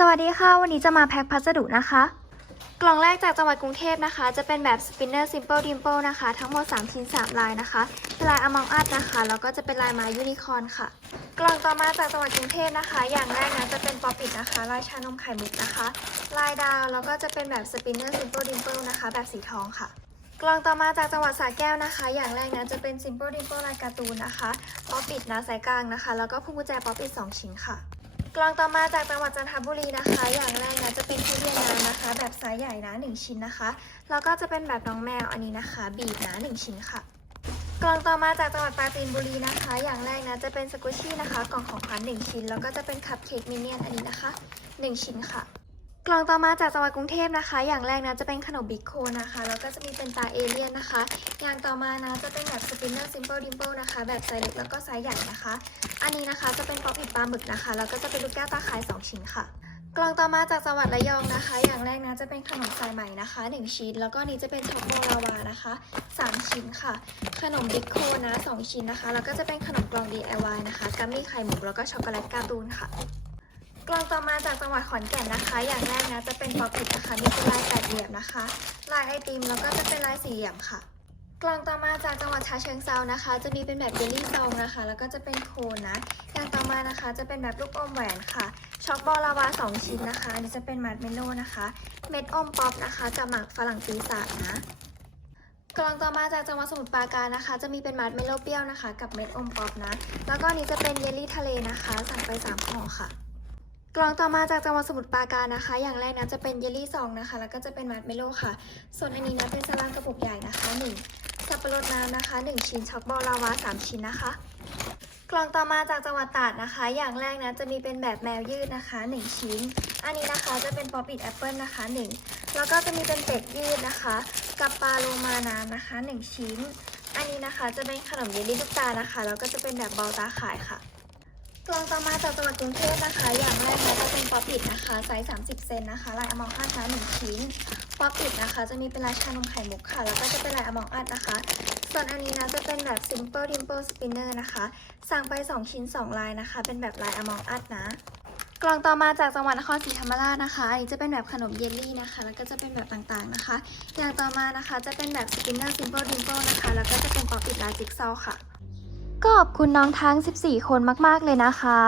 สวัสดีค่ะ วันนี้จะมาแพ็คพัสดุนะคะ กล่องแรกจากจังหวัดกรุงเทพนะคะ จะเป็นแบบ Spinner Simple Dimple นะคะ ทั้งหมด 3 ชิ้น 3 ลายนะคะเป็นลาย Among Us นะคะ แล้วก็จะเป็นลายม้ยูนิคอร์นค่ะ กล่องต่อมาจากจังหวัดกรุงเทพนะคะ อย่างแรกนะจะเป็นป๊อปปิดนะคะ ลายชานมไข่มุกนะคะ ลายดาว แล้วก็จะเป็นแบบ Spinner Simple Dimple นะคะ แบบสีทองค่ะ กล่องต่อมาจากจังหวัดสระแก้วนะคะ อย่างแรกนะจะเป็น Simple Dimple ลายการ์ตูนนะคะ ป๊อปปิดนะสายกลางนะคะ แล้วก็พวงกุญแจป๊อปปิด2ชิ้นค่ะ กล่องต่อมาจากจังหวัดจันทบุรีนะคะ อย่างแรกนะจะเป็นทุเรียนน้ำนะคะ แบบไซส์ใหญ่นะ 1 ชิ้นนะคะ แล้วก็จะเป็นแบบน้องแมวอันนี้นะคะ บีบนะ 1 ชิ้นค่ะ กล่องต่อมาจากจังหวัดปราจีนบุรีนะคะ อย่างแรกนะจะเป็นสกุชชี่นะคะ กล่องของขวัญ1ชิ้น แล้วก็จะเป็นคัพเค้กมินเนี่ยนอันนี้นะคะ 1 ชิ้นค่ะ กล่องต่อมาจากจังหวัดกรุงเทพนะคะ อย่างแรกนะจะเป็นขนมบิ๊กโคนะคะ แล้วก็จะมีเป็นตาเอเลี่ยนนะคะ อย่างต่อมานะจะเป็นแบบสปินเนอร์ซิมเ l ิลดิมเ l ิลนะคะ แบบไซส์เล็กแล้วก็ไซส์ใหญ่นะคะ อันนี้นะคะจะเป็นป๊อปอิดปลาหมึกนะคะ แล้วก็จะเป็นลูกแก้วตาข่าย2 ชิ้นค่ะ กล่องต่อมาจากจังหวัดระยองนะคะ อย่างแรกนะจะเป็นขนมสายไหม่นะคะ 1 ชิ้น แล้วก็นี้จะเป็นช็อกโกลาวานะคะ 3 ชิ้นค่ะ ขนมบิ๊กโคนนะ 2 ชิ้นนะคะ แล้วก็จะเป็นขนมกล่อง DIY นะคะกัมมี่ไข่หมูแล้วก็ช็อกโกแลตการ์ตูนค่ะ กล่องต่อมาจากจังหวัดขอนแก่นนะคะ อย่างแรกนะจะเป็นป๊อปอิดนะคะมีเป็นลายแปดเหลี่ยมนะคะ ลายไอติมแล้วก็จะเป็นลายสี่เหลี่ยมค่ะ กล่องต่อมาจากจังหวัดฉะเชิงเซานะคะ จะมีเป็นแบบเยลลี่ซองนะคะ แล้วก็จะเป็นโคนนะ อย่างต่อมานะคะจะเป็นแบบลูกอมแหวนค่ะ ช็อกบอลลาวาสองชิ้นนะคะอันนี้จะเป็นมัดเมโล่นะคะ เม็ดอมป๊อปนะคะกับหมากฝรั่งปีศาจนะกล่องต่อมาจากจังหวัดสมุทรปราการนะคะ จะมีเป็นมัดเมโลเปรี้ยวนะคะ กับเม็ดอมป๊อปนะ แล้วก็นนี้จะเป็นเยลลี่ทะเลนะคะ สั่งไป3ห่อค่ะ กล่องต่อมาจากจังหวัดสมุทรปราการนะคะ อย่างแรกนะจะเป็นเยลลี่ซองนะคะ แล้วก็จะเป็นมัดเมโลค่ะ ส่วนอันนี้นะเป็นสลามกระปุกใหญ่นะคะ1สับปะรดน้ำนะคะ1ชิ้นช็อกบอลลาวา3ชิ้นนะคะ กล่องต่อมาจากจังหวัดตราดนะคะ อย่างแรกนะจะมีเป็นแบบแมวยืดนะคะ1ชิ้น อันนี้นะคะจะเป็นป๊อปอิดแอปเปิลนะคะ1แล้วก็จะมีเป็นเป็ดยืดนะคะ กับปลาโลมาน้ำนะคะ1ชิ้น อันนี้นะคะจะเป็นขนมเยลลี่ลูกตานะคะ แล้วก็จะเป็นแบบเบาตาขายค่ะ กล่องต่อมาจากจังหวัดกรุงเทพนะคะ อย่างแรกนะจะเป็นป๊อปอิดนะคะ ไซส์ 30 เซนนะคะ ลายอมองอัดนะ1ชิ้น ป๊อปอิดนะคะ จะมีเป็นลายชานมไข่มุกค่ะ แล้วก็จะเป็นลายอมองอัดนะคะ ส่วนอันนี้นะจะเป็นแบบ simple dimple spinner นะคะ สั่งไป 2 ชิ้น 2 ลายนะคะ เป็นแบบลายอมองอัดนะ กล่องต่อมาจากจังหวัดนครศรีธรรมราชนะคะ อันนี้จะเป็นแบบขนมเยลลี่นะคะ แล้วก็จะเป็นแบบต่างๆนะคะ อย่างต่อมานะคะ จะเป็นแบบ spinner simple dimple นะคะ แล้วก็จะเป็นป๊อปอิดลายจิ๊กซอว์ค่ะ อบคุณน้องทั้ง 14 คนมาก ๆ เลยนะคะ